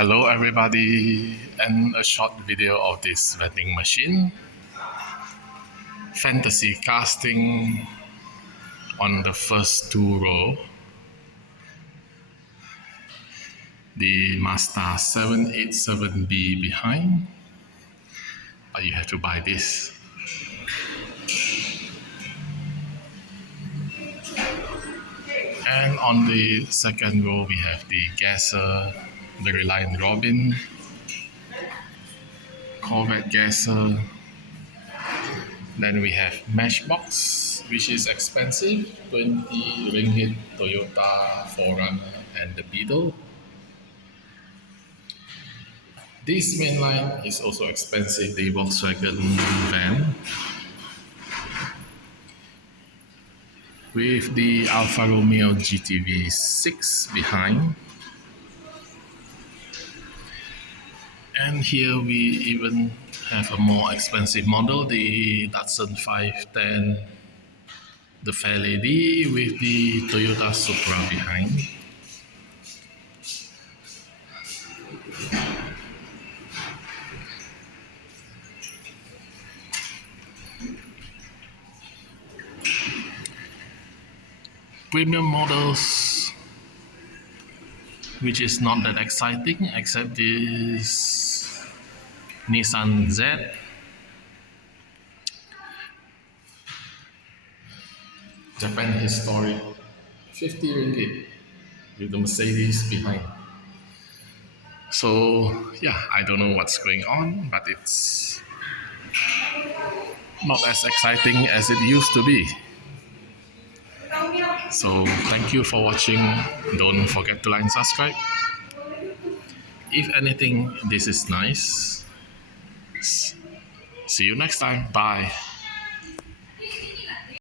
Hello everybody, and a short video of this vending machine. Fantasy casting on the first two row. The Mazda 787B behind, but you have to buy this. And on the second row we have the Gasser, the Reliant Robin, Corvette Gasser. Then we have Matchbox, which is expensive, 20 ringgit, Toyota 4Runner and the Beetle. This main line is also expensive, the Volkswagen van. With the Alfa Romeo GTV 6 behind. And here we even have a more expensive model, the Datsun 510, the Fair Lady with the Toyota Supra behind. Premium models, which is not that exciting except this Nissan Z, Japan Historic, 50 ringgit with the Mercedes behind. So yeah, I don't know what's going on, but it's not as exciting as it used to be. So thank you for watching. Don't forget to like and subscribe. If anything, this is nice. See you next time. Bye.